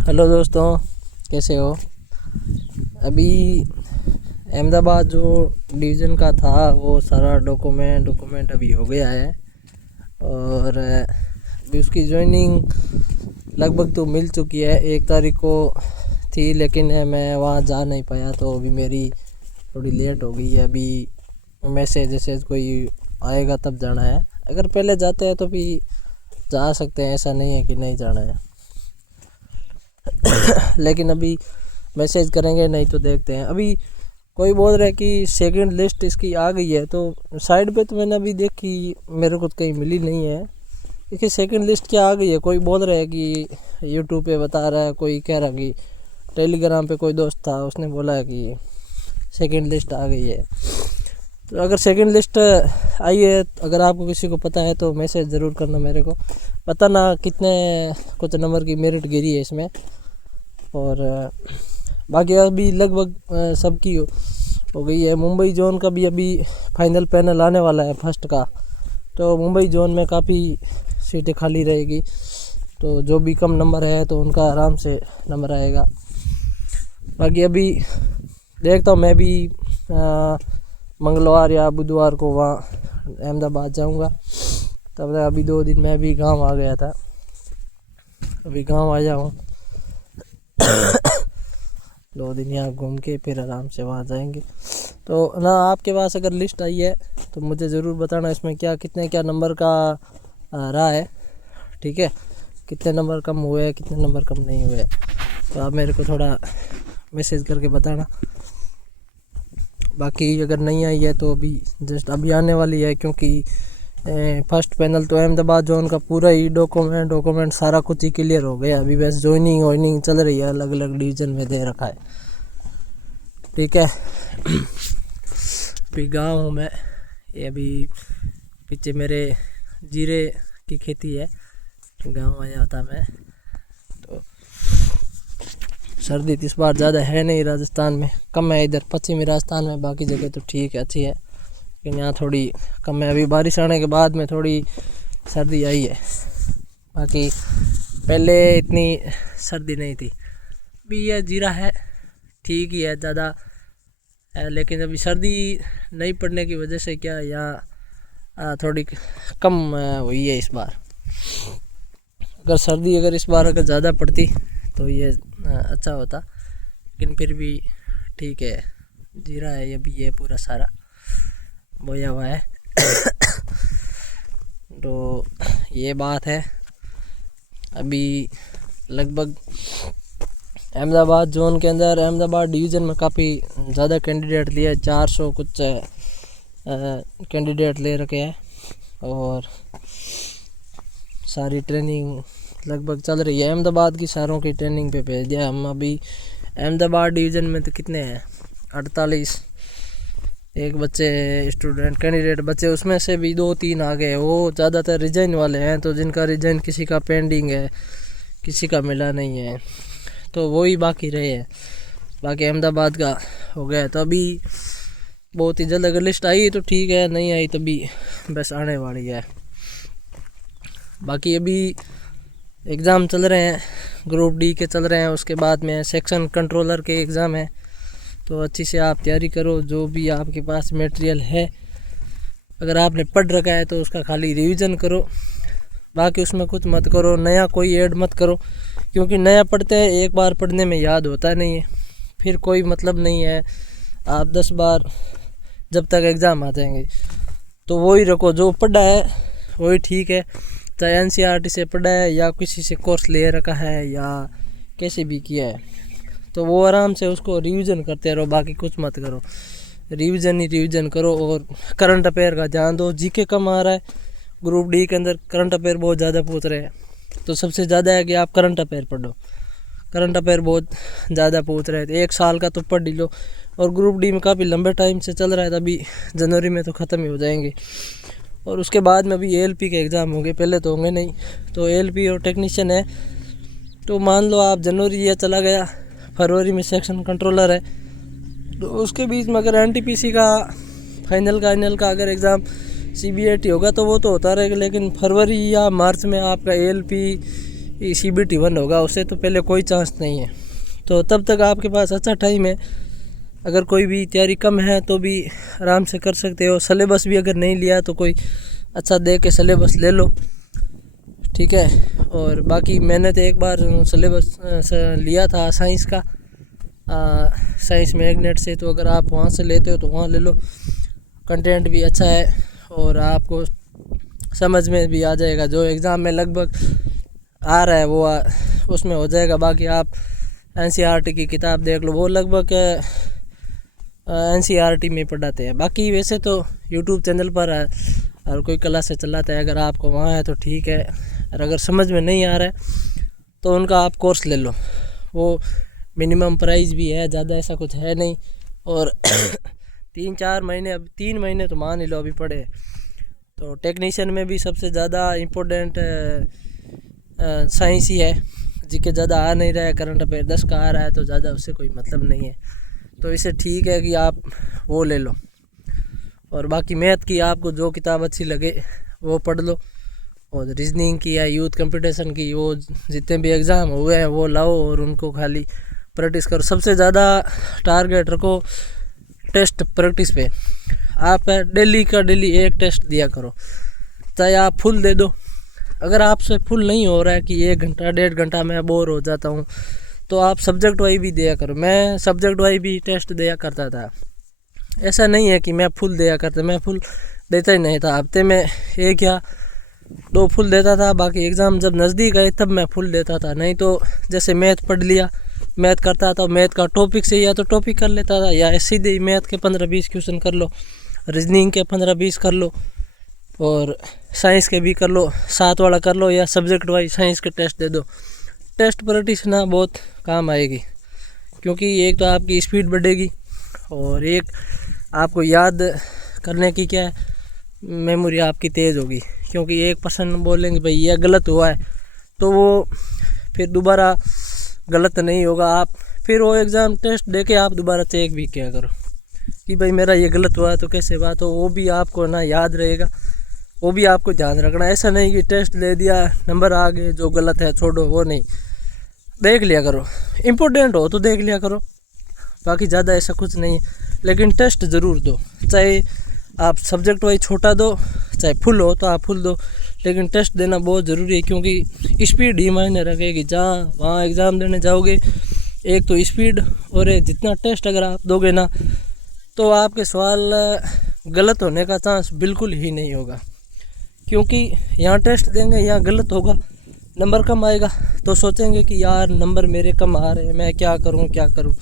Hello दोस्तों, कैसे हो। अभी अहमदाबाद जो डिवीज़न का था वो सारा डॉक्यूमेंट अभी हो गया है। और अभी उसकी ज्वाइनिंग लगभग तो मिल चुकी है। 1 तारीख को थी, लेकिन मैं वहाँ जा नहीं पाया, तो अभी मेरी थोड़ी लेट हो गई है। अभी मैसेज कोई आएगा तब जाना है। अगर पहले जाते हैं तो भी जा सकते हैं, ऐसा नहीं है कि नहीं जाना है। लेकिन अभी मैसेज करेंगे, नहीं तो देखते हैं। अभी कोई बोल रहा है कि सेकंड लिस्ट इसकी आ गई है, तो साइड पे तो मैंने अभी देखी, मेरे को तो कहीं मिली नहीं है। देखिए सेकंड लिस्ट क्या आ गई है, कोई बोल रहा है कि यूट्यूब पे बता रहा है, कोई कह रहा कि टेलीग्राम पे कोई दोस्त था उसने बोला है कि सेकंड लिस्ट आ गई है। तो अगर सेकंड लिस्ट आई है, अगर आपको किसी को पता है तो मैसेज ज़रूर करना मेरे को, पता ना कितने कुछ नंबर की मेरिट गिरी है इसमें। और बाकी अभी लगभग सबकी हो गई है। मुंबई जोन का भी अभी फाइनल पैनल आने वाला है फर्स्ट का, तो मुंबई जोन में काफ़ी सीटें खाली रहेगी। तो जो भी कम नंबर है तो उनका आराम से नंबर आएगा। बाकी अभी देखता हूँ, मैं भी मंगलवार या बुधवार को वहाँ अहमदाबाद जाऊँगा। तब अभी 2 दिन मैं भी गांव आ गया था, अभी गांव आया हूँ। 2 दिन यहाँ घूम के फिर आराम से वहाँ जाएंगे। तो ना आपके पास अगर लिस्ट आई है तो मुझे ज़रूर बताना, इसमें क्या नंबर का रहा है, ठीक है। कितने नंबर कम हुए, कितने नंबर कम नहीं हुए, तो आप मेरे को थोड़ा मैसेज करके बताना। बाकी अगर नहीं आई है तो अभी जस्ट अभी आने वाली है, क्योंकि फर्स्ट पैनल तो अहमदाबाद जोन का पूरा ही डॉक्यूमेंट सारा कुछ ही क्लियर हो गया। अभी बस ज्वाइनिंग चल रही है, अलग अलग डिवीज़न में दे रखा है, ठीक है। अभी गाँव हूँ मैं, ये अभी पीछे मेरे जीरे की खेती है, गाँव आया था मैं। तो सर्दी इस बार ज़्यादा है नहीं, राजस्थान में कम है, इधर पश्चिमी राजस्थान में, बाकी जगह तो ठीक है, अच्छी है, लेकिन यहाँ थोड़ी कम है। अभी बारिश आने के बाद में थोड़ी सर्दी आई है, बाकी पहले इतनी सर्दी नहीं थी। अभी ये जीरा है, ठीक ही है, ज़्यादा है, लेकिन अभी सर्दी नहीं पड़ने की वजह से क्या यहाँ थोड़ी कम हुई है इस बार। अगर इस बार ज़्यादा पड़ती तो ये अच्छा होता, लेकिन फिर भी ठीक है। जीरा है, ये भी ये पूरा सारा बोया हुआ है। तो ये बात है। अभी लगभग अहमदाबाद जोन के अंदर, अहमदाबाद डिवीज़न में काफ़ी ज़्यादा कैंडिडेट लिए, 400 कुछ कैंडिडेट ले रखे हैं, और सारी ट्रेनिंग लगभग चल रही है। अहमदाबाद की सारों की ट्रेनिंग पे भेज दिया हम। अभी अहमदाबाद डिवीज़न में तो कितने हैं, 48 एक बच्चे स्टूडेंट कैंडिडेट बच्चे, उसमें से भी 2-3 आ गए। वो ज़्यादातर रिजाइन वाले हैं, तो जिनका रिजाइन किसी का पेंडिंग है, किसी का मिला नहीं है, तो वो ही बाकी रहे हैं। बाकी अहमदाबाद का हो गया। तो अभी बहुत ही जल्द अगर लिस्ट आई तो ठीक है, नहीं आई तो भी बस आने वाली है। बाकी अभी एग्ज़ाम चल रहे हैं, ग्रुप डी के चल रहे हैं, उसके बाद में सेक्शन कंट्रोलर के एग्ज़ाम है। तो अच्छी से आप तैयारी करो, जो भी आपके पास मटेरियल है, अगर आपने पढ़ रखा है तो उसका खाली रिवीजन करो, बाकी उसमें कुछ मत करो, नया कोई ऐड मत करो, क्योंकि नया पढ़ते हैं एक बार पढ़ने में याद होता नहीं है, फिर कोई मतलब नहीं है। आप 10 बार जब तक एग्ज़ाम आ जाएंगे, तो वही रखो, जो पढ़ा है वही ठीक है, चाहे NCERT से पढ़ा है या किसी से कोर्स ले रखा है या कैसे भी किया है, तो वो आराम से उसको रिवीजन करते रहो, बाकी कुछ मत करो, रिवीजन ही रिवीजन करो। और करंट अफेयर का ध्यान दो, जीके कम आ रहा है ग्रुप डी के अंदर, करंट अफेयर बहुत ज़्यादा पूछ रहे हैं, तो सबसे ज़्यादा है कि आप करंट अफेयर पढ़ो। करंट अफेयर बहुत ज़्यादा पूछ रहे थे, 1 साल का तो पढ़ लो। और ग्रुप डी में काफ़ी लंबे टाइम से चल रहा है, तभी जनवरी में तो ख़त्म ही हो जाएंगे। और उसके बाद में अभी ALP के एग्ज़ाम होंगे, पहले तो होंगे नहीं। तो ALP और टेक्नीशियन है, तो मान लो आप जनवरी या चला गया, फरवरी में सेक्शन कंट्रोलर है, तो उसके बीच में अगर NTPC का फाइनल का अगर एग्ज़ाम CBAT होगा तो वो तो होता रहेगा, लेकिन फरवरी या मार्च में आपका ALP CBT 1 होगा, उससे तो पहले कोई चांस नहीं है। तो तब तक आपके पास अच्छा टाइम है। अगर कोई भी तैयारी कम है तो भी आराम से कर सकते हो। सिलेबस भी अगर नहीं लिया तो कोई अच्छा दे के सिलेबस ले लो, ठीक है। और बाकी मैंने तो एक बार सिलेबस लिया था साइंस का, साइंस मैग्नेट से, तो अगर आप वहाँ से लेते हो तो वहाँ ले लो। कंटेंट भी अच्छा है और आपको समझ में भी आ जाएगा। जो एग्ज़ाम में लगभग आ रहा है वो उसमें हो जाएगा। बाकी आप NCERT की किताब देख लो, वो लगभग NCERT में पढ़ाते हैं। बाकी वैसे तो YouTube चैनल पर है और कोई क्लास से चलाता है, अगर आपको वहाँ है तो ठीक है। और अगर समझ में नहीं आ रहा है तो उनका आप कोर्स ले लो, वो मिनिमम प्राइस भी है, ज़्यादा ऐसा कुछ है नहीं। और 3-4 महीने, अब 3 महीने तो मान ही लो अभी पढ़े। तो टेक्नीशियन में भी सबसे ज़्यादा इम्पोर्टेंट साइंस ही है, जिसके ज़्यादा आ नहीं रहा है। करंट अफेयर 10 का आ रहा है तो ज़्यादा उससे कोई मतलब नहीं है। तो इसे ठीक है कि आप वो ले लो। और बाकी मैथ की आपको जो किताब अच्छी लगे वो पढ़ लो। और रीजनिंग की या यूथ कंपटीशन की, वो जितने भी एग्ज़ाम हुए हैं वो लाओ और उनको खाली प्रैक्टिस करो। सबसे ज़्यादा टारगेट रखो टेस्ट प्रैक्टिस पे। आप डेली का डेली एक टेस्ट दिया करो, चाहे आप फुल दे दो। अगर आपसे फुल नहीं हो रहा है कि 1 घंटा 1.5 घंटा मैं बोर हो जाता हूँ, तो आप सब्जेक्ट वाइज भी दिया करो। मैं सब्जेक्ट वाइज भी टेस्ट दिया करता था। ऐसा नहीं है कि मैं फुल दिया करता, मैं फुल देता ही नहीं था। हफ्ते में 1 या 2 फुल देता था। बाकी एग्ज़ाम जब नज़दीक आए तब मैं फुल देता था। नहीं तो जैसे मैथ पढ़ लिया, मैथ करता था, मैथ का टॉपिक से या तो टॉपिक कर लेता था, या सीधे ही मैथ के 15-20 क्वेश्चन कर लो, रीजनिंग के 15-20 कर लो, और साइंस के भी कर लो, 7 वाला कर लो, या सब्जेक्ट वाइज साइंस के टेस्ट दे दो। टेस्ट प्रैक्टिस ना बहुत काम आएगी, क्योंकि एक तो आपकी स्पीड बढ़ेगी और एक आपको याद करने की क्या है, मेमोरी आपकी तेज़ होगी। क्योंकि एक पर्सन बोलेंगे भाई यह गलत हुआ है, तो वो फिर दोबारा गलत नहीं होगा। आप फिर वो एग्ज़ाम टेस्ट दे के आप दोबारा चेक भी किया करो कि भाई मेरा ये गलत हुआ है तो कैसे हुआ, तो वो भी आपको ना याद रहेगा, वो भी आपको ध्यान रखना। ऐसा नहीं कि टेस्ट ले दिया नंबर आ गए, जो गलत है छोड़ो, वो नहीं, देख लिया करो। इम्पोर्टेंट हो तो देख लिया करो, बाकी ज़्यादा ऐसा कुछ नहीं है। लेकिन टेस्ट ज़रूर दो, चाहे आप सब्जेक्ट वाइज छोटा दो, चाहे फुल हो तो आप फुल दो, लेकिन टेस्ट देना बहुत ज़रूरी है। क्योंकि स्पीड ही मायने रखेगी। जहाँ वहाँ एग्ज़ाम देने जाओगे, एक तो स्पीड, और जितना टेस्ट अगर आप दोगे ना, तो आपके सवाल गलत होने का चांस बिल्कुल ही नहीं होगा। क्योंकि यहाँ टेस्ट देंगे, यहाँ गलत होगा, नंबर कम आएगा, तो सोचेंगे कि यार नंबर मेरे कम आ रहे हैं, मैं क्या करूँ क्या करूँ।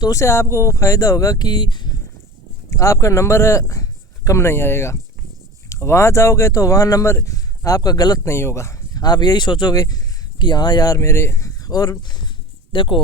तो उससे आपको फ़ायदा होगा कि आपका नंबर कम नहीं आएगा। वहाँ जाओगे तो वहाँ नंबर आपका गलत नहीं होगा, आप यही सोचोगे कि हाँ यार मेरे। और देखो,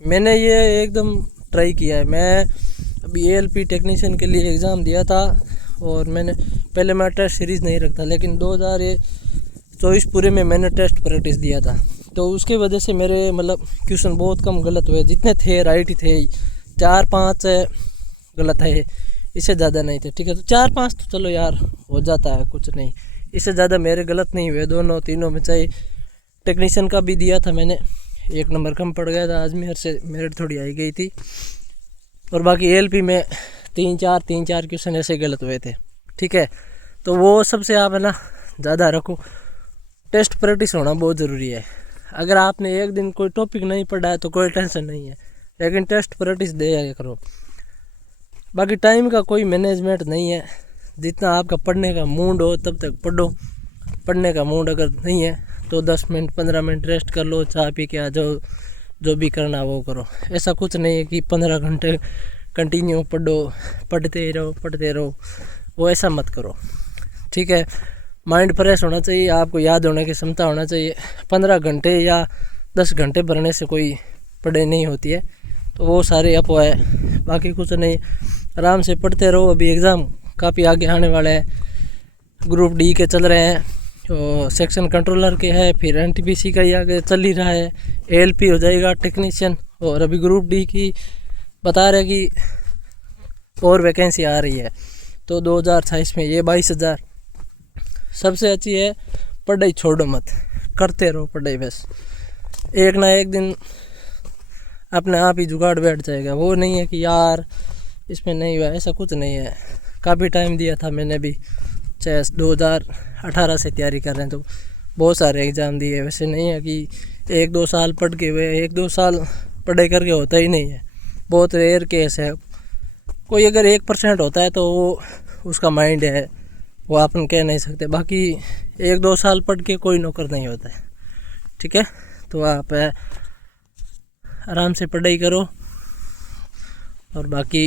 मैंने ये एकदम ट्राई किया है। मैं अभी ALP टेक्नीशियन के लिए एग्ज़ाम दिया था, और मैंने पहले मैं टेस्ट सीरीज़ नहीं रखता, लेकिन 2024 पूरे में मैंने टेस्ट प्रैक्टिस दिया था। तो उसके वजह से मेरे मतलब क्वेश्चन बहुत कम गलत हुए, जितने थे राइट ही थे, 4-5 गलत है, इससे ज़्यादा नहीं थे, ठीक है। तो 4-5 तो चलो यार हो जाता है, कुछ नहीं, इससे ज़्यादा मेरे गलत नहीं हुए, दोनों तीनों में। चाहे टेक्नीशियन का भी दिया था मैंने, 1 नंबर कम पड़ गया था, अजमेर से मेरिट थोड़ी आई गई थी। और बाकी ALP में 3-4 क्वेश्चन ऐसे गलत हुए थे, ठीक है। तो वो सबसे आप है ना ज़्यादा रखो, टेस्ट प्रैक्टिस होना बहुत ज़रूरी है। अगर आपने एक दिन कोई टॉपिक नहीं पढ़ा है तो कोई टेंशन नहीं है, लेकिन टेस्ट प्रैक्टिस दे करो। बाकी टाइम का कोई मैनेजमेंट नहीं है, जितना आपका पढ़ने का मूड हो तब तक पढ़ो। पढ़ने का मूड अगर नहीं है तो 10 मिनट 15 मिनट रेस्ट कर लो, चाय पी के आ जाओ, जो भी करना वो करो। ऐसा कुछ नहीं है कि 15 घंटे कंटिन्यू पढ़ते रहो, वो ऐसा मत करो, ठीक है। माइंड फ्रेश होना चाहिए, आपको याद होने की क्षमता होना चाहिए। 15 घंटे या 10 घंटे पढ़ने से कोई पढ़ाई नहीं होती है, तो वो सारे अफवाह है, बाकी कुछ नहीं। आराम से पढ़ते रहो। अभी एग्ज़ाम काफ़ी आगे आने वाले हैं, ग्रुप D के चल रहे हैं, तो सेक्शन कंट्रोलर के है, फिर NTPC का ही आगे चल ही रहा है, ALP हो जाएगा टेक्नीशियन, और अभी ग्रुप D की बता रहे कि और वैकेंसी आ रही है। तो 2028 में ये 22,000 सबसे अच्छी है। पढ़ाई छोड़ो मत, करते रहो पढ़ाई, बस एक ना एक दिन अपने आप ही जुगाड़ बैठ जाएगा। वो नहीं है कि यार इसमें नहीं हुआ, ऐसा कुछ नहीं है। काफ़ी टाइम दिया था मैंने भी, चाहे 2018 से तैयारी कर रहे हैं तो बहुत सारे एग्ज़ाम दिए। वैसे नहीं है कि 1-2 साल पढ़ के हुए, 1-2 साल पढ़ाई करके होता ही नहीं है, बहुत रेयर केस है। कोई अगर 1% होता है तो वो उसका माइंड है, वो अपन कह नहीं सकते। बाकी 1-2 साल पढ़ के कोई नौकर नहीं होता है, ठीक है। तो आप आराम से पढ़ाई करो और बाकी